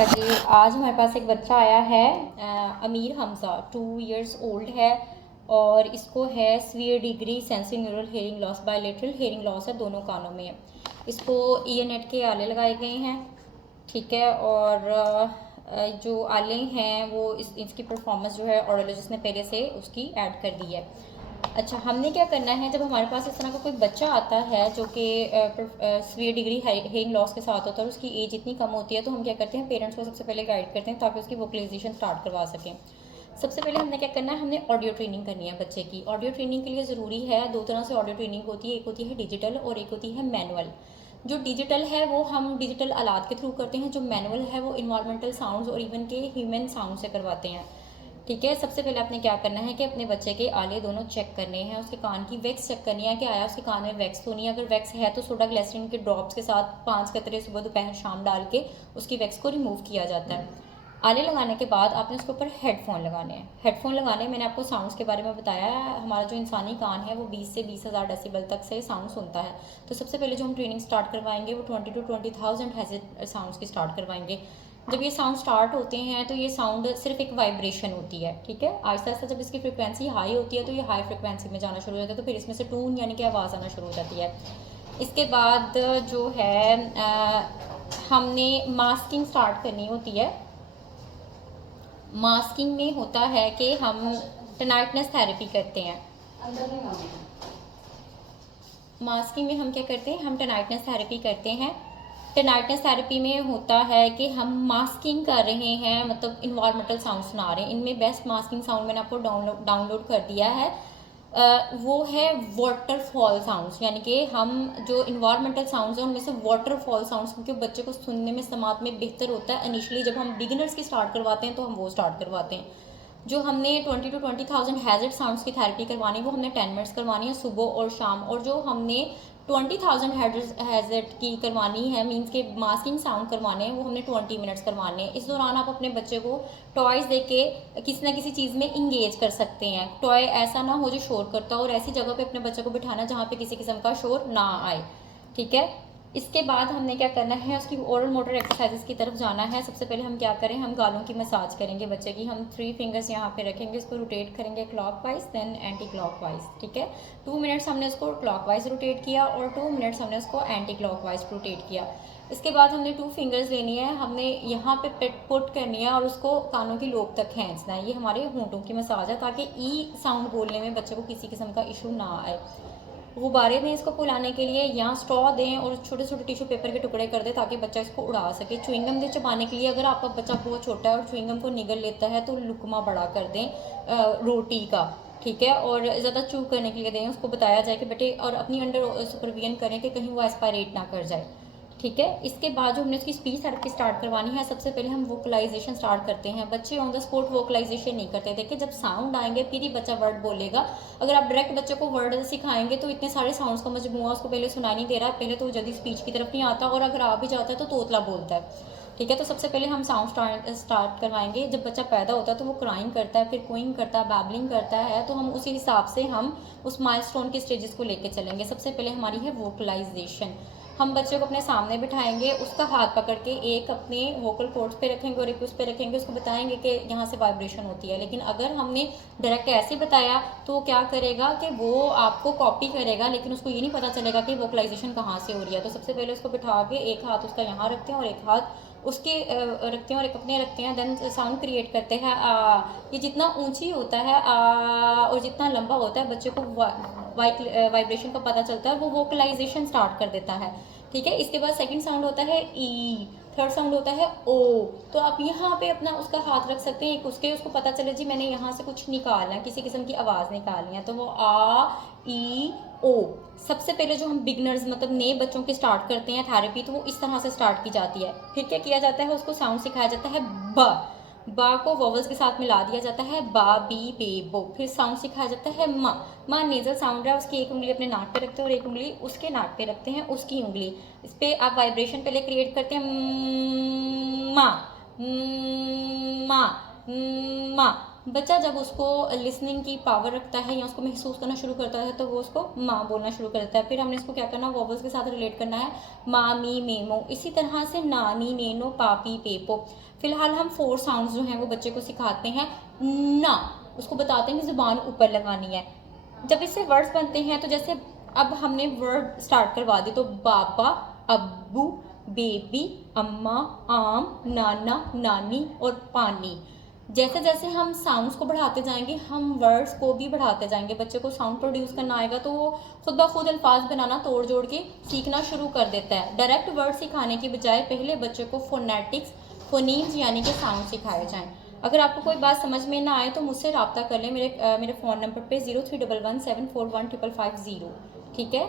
अच्छा जी, आज हमारे पास एक बच्चा आया है। अमीर हमज़ा 2 इयर्स ओल्ड है और इसको है severe degree sensory neural hearing loss, bilateral hearing loss है, दोनों कानों में। इसको ईएनएट के आले लगाए गए हैं, ठीक है। और जो आले हैं वो इसकी परफॉर्मेंस जो है ऑडियोलॉजिस्ट ने पहले से उसकी ऐड कर दी है। अच्छा, हमने क्या करना है, जब हमारे पास इस तरह का कोई बच्चा आता है जो कि सीवियर डिग्री हेयरिंग लॉस के साथ होता है और उसकी एज इतनी कम होती है, तो हम क्या करते हैं, पेरेंट्स को सबसे पहले गाइड करते हैं ताकि उसकी वोकलाइजेशन स्टार्ट करवा सकें। सबसे पहले हमने क्या करना है, हमने ऑडियो ट्रेनिंग करनी है बच्चे की। ऑडियो ट्रेनिंग के लिए ज़रूरी है, दो तरह से ऑडियो ट्रेनिंग होती है, एक होती है डिजिटल और एक होती है मैनुअल। जो डिजिटल है वो हम डिजिटल आलात के थ्रू करते हैं, जो मैनुअल है वो इन्वायरमेंटल साउंड्स और इवन के ह्यूमन साउंड से करवाते हैं, ठीक है। सबसे पहले आपने क्या करना है कि अपने बच्चे के आले दोनों चेक करने हैं, उसके कान की वैक्स चेक करनी है कि आया उसके कान में वैक्स तो नहीं है। अगर वैक्स है तो सोडा ग्लिसरीन के ड्रॉप्स के साथ 5 कतरे सुबह दोपहर शाम डाल के उसकी वैक्स को रिमूव किया जाता है। आले लगाने के बाद आपने उसके ऊपर हेडफोन लगाने हैं। हेडफोन लगाने, मैंने आपको साउंड्स के बारे में बताया है, हमारा जो इंसानी कान है वो 20 से 20,000 डेसिबल तक से साउंड सुनता है। तो सबसे पहले जो हम ट्रेनिंग स्टार्ट करवाएंगे वो 20 to 20,000 हैज़ साउंड्स की स्टार्ट करवाएंगे। जब ये साउंड स्टार्ट होते हैं तो ये साउंड सिर्फ एक वाइब्रेशन होती है, ठीक है। आहिस्ता आहिस्ता जब इसकी फ्रिक्वेंसी हाई होती है तो ये हाई फ्रिक्वेंसी में जाना शुरू हो जाता है, तो फिर इसमें से टून यानी कि आवाज़ आना शुरू हो जाती है। इसके बाद जो है हमने मास्किंग स्टार्ट करनी होती है। मास्किंग में होता है कि हम टेनाइटनेस थेरेपी करते हैं। मास्किंग में हम क्या करते हैं, हम टेनाइटनेस थेरेपी करते हैं। टेनाइटनेस थेरेपी में होता है कि हम मास्किंग कर रहे हैं, मतलब इन्वायरमेंटल साउंड सुना रहे हैं। इनमें बेस्ट मास्किंग साउंड मैंने आपको डाउनलोड कर दिया है। वो है वाटरफॉल साउंड्स, यानी कि हम जो इन्वायरमेंटल साउंड्स हैं उनमें से वाटरफॉल साउंड्स, क्योंकि बच्चे को सुनने में समात में बेहतर होता है। इनिशियली जब हम बिगिनर्स की स्टार्ट करवाते हैं तो हम वो स्टार्ट करवाते हैं। जो हमने 20 to 20,000 हैज़र्ड साउंड्स की थेरेपी करवानी, वो हमने 10 मिनट्स करवानी है सुबह और शाम। और जो हमने 20,000 हैज़र्ड की करवानी है, मीन्स के मास्किंग साउंड करवाने हैं, वो हमने 20 मिनट्स करवाने हैं। इस दौरान आप अपने बच्चे को टॉयज़ दे के किसी ना किसी चीज़ में इंगेज कर सकते हैं। टॉय ऐसा ना हो जो शोर करता हो, और ऐसी जगह पे अपने बच्चे को बिठाना जहाँ पे किसी किस्म का शोर ना आए, ठीक है। इसके बाद हमने क्या करना है, उसकी ओरल मोटर एक्सरसाइजेस की तरफ जाना है। सबसे पहले हम क्या करें, हम गालों की मसाज करेंगे बच्चे की। हम 3 फिंगर्स यहाँ पे रखेंगे, इसको रोटेट करेंगे क्लॉकवाइज देन एंटी क्लॉकवाइज, ठीक है। 2 मिनट्स हमने उसको क्लॉकवाइज रोटेट किया और 2 मिनट्स हमने उसको एंटी क्लॉकवाइज रोटेट किया। इसके बाद हमने 2 फिंगर्स लेनी है, हमने यहाँ पे पेट पुट करनी है और उसको कानों की लोब तक खींचना है। ये हमारे होंठों की मसाज है, ताकि ई साउंड बोलने में बच्चे को किसी किस्म का इशू ना आए। गुब्बारे दें इसको फुलाने के लिए, या स्ट्रॉ दें और छोटे छोटे टिश्यू पेपर के टुकड़े कर दें ताकि बच्चा इसको उड़ा सके। च्युइंगम दें चबाने के लिए, अगर आपका बच्चा बहुत छोटा है और च्युइंगम को निगल लेता है तो लुकमा बड़ा कर दें रोटी का, ठीक है। और ज़्यादा चू करने के लिए दें, उसको बताया जाए कि बेटे, और अपनी अंडर सुपरविजन करें कि कहीं वो एस्पायरेट ना कर जाए, ठीक है। इसके बाद जो हमने उसकी स्पीच थेरेपी स्टार्ट करवानी है, सबसे पहले हम वोकलाइजेशन स्टार्ट करते हैं। बच्चे ऑन द स्पॉट वोकलाइजेशन नहीं करते, देखिए जब साउंड आएंगे फिर ही बच्चा वर्ड बोलेगा। अगर आप डायरेक्ट बच्चे को वर्ड सिखाएंगे तो इतने सारे साउंड्स का मजमूआ उसको पहले सुनाई नहीं दे रहा है, पहले तो जल्दी स्पीच की तरफ नहीं आता, और अगर आ भी जाता है तो तोतला बोलता है, ठीक है। तो सबसे पहले हम साउंड स्टार्ट करवाएंगे। जब बच्चा पैदा होता है तो वो क्राइंग करता है, फिर कोइंग करता है, बैबलिंग करता है, तो हम उसी हिसाब से हम उस माइलस्टोन के स्टेजेस को लेके चलेंगे। सबसे पहले हमारी है वोकलाइजेशन। हम बच्चे को अपने सामने बिठाएंगे, उसका हाथ पकड़ के एक अपने वोकल कोर्ड्स पे रखेंगे और एक उस पे रखेंगे, उसको बताएंगे कि यहाँ से वाइब्रेशन होती है। लेकिन अगर हमने डायरेक्ट ऐसे बताया तो वो क्या करेगा कि वो आपको कॉपी करेगा, लेकिन उसको ये नहीं पता चलेगा कि वोकलाइजेशन कहाँ से हो रही है। तो सबसे पहले उसको बिठा के एक हाथ उसका यहाँ रखते हैं और एक हाथ उसके रखते हैं और एक अपने रखते हैं, देन साउंड क्रिएट करते हैं आ। ये जितना ऊंची होता है आ और जितना लंबा होता है, बच्चे को वाइब्रेशन का पता चलता है, वो वोकलाइजेशन स्टार्ट कर देता है, ठीक है। इसके बाद सेकंड साउंड होता है ई, थर्ड साउंड होता है ओ। तो आप यहाँ पे अपना उसका हाथ रख सकते हैं, एक उसको पता चले जी मैंने यहाँ से कुछ निकालना है, किसी किस्म की आवाज़ निकालनी है, तो वो आ ई ओ। सबसे पहले जो हम बिगनर्स मतलब नए बच्चों के स्टार्ट करते हैं थेरेपी, तो वो इस तरह से स्टार्ट की जाती है। फिर क्या किया जाता है, उसको साउंड सिखाया जाता है ब। बा को वॉवल्स के साथ मिला दिया जाता है, बा बी बे बो। फिर साउंड सिखाया जाता है माँ। माँ नेजल साउंड है, उसकी एक उंगली अपने नाक पे रखते हैं और एक उंगली उसके नाक पे रखते हैं, उसकी उंगली इस पर आप वाइब्रेशन पहले क्रिएट करते हैं माँ माँ माँ। बच्चा जब उसको लिसनिंग की पावर रखता है या उसको महसूस करना शुरू करता है तो वो उसको माँ बोलना शुरू कर देता है। फिर हमने इसको क्या करना, वॉवल्स के साथ रिलेट करना है, माँ मी मेमो। इसी तरह से नानी नेनो पापी पेपो। फिलहाल हम 4 साउंड्स जो हैं वो बच्चे को सिखाते हैं। ना, उसको बताते हैं कि ज़ुबान ऊपर लगानी है। जब इससे वर्ड्स बनते हैं तो जैसे अब हमने वर्ड स्टार्ट करवा दी, तो बाबा, अब्बू, बेबी, अम्मा, आम, नाना, नानी और पानी। जैसे जैसे हम साउंड्स को बढ़ाते जाएंगे हम वर्ड्स को भी बढ़ाते जाएंगे। बच्चे को साउंड प्रोड्यूस करना आएगा तो वो खुद ब खुद अल्फाज बनाना तोड़ जोड़ के सीखना शुरू कर देता है। डायरेक्ट वर्ड सिखाने की बजाय पहले बच्चे को फोनेटिक्स, फोनीम्स यानी कि साउंड सिखाए जाएं। अगर आपको कोई बात समझ में ना आए तो मुझसे रब्ता कर लें मेरे फ़ोन नंबर पे 0311741550। ठीक है।